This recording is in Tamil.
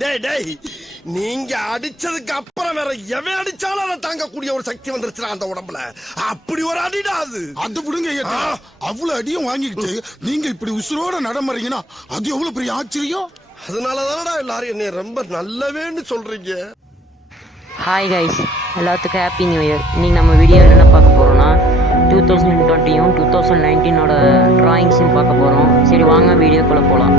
டேய் டேய், நீங்க அடிச்சதுக்கு அப்புறம் வேற எவன் அடிச்சாலும் அதை தாங்கக்கூடிய ஒரு சக்தி வந்துருச்சுடா அந்த உடம்புல. அப்படி ஒரு அடிடா அது. அது விடுங்க ஐயா, அவ்வளவு அடியும் வாங்கிக்கிட்டு நீங்க இப்படி உசுரோட நடமறீங்கன்னா அது எவ்வளவு பெரிய ஆச்சரியம். அதனாலதானடா எல்லாரும் என்னை ரொம்ப நல்லவேன்னு சொல்றீங்க. ஹாய் கைஸ், எல்லாத்துக்கும் ஹாப்பி நியூ இயர். இன்றைக்கி நம்ம வீடியோவில் என்ன பார்க்க போகிறோம்னா 2020யும் 2019ஓட ட்ராயிங்ஸையும் பார்க்க போகிறோம். சரி வாங்க வீடியோக்குள்ளே போகலாம்.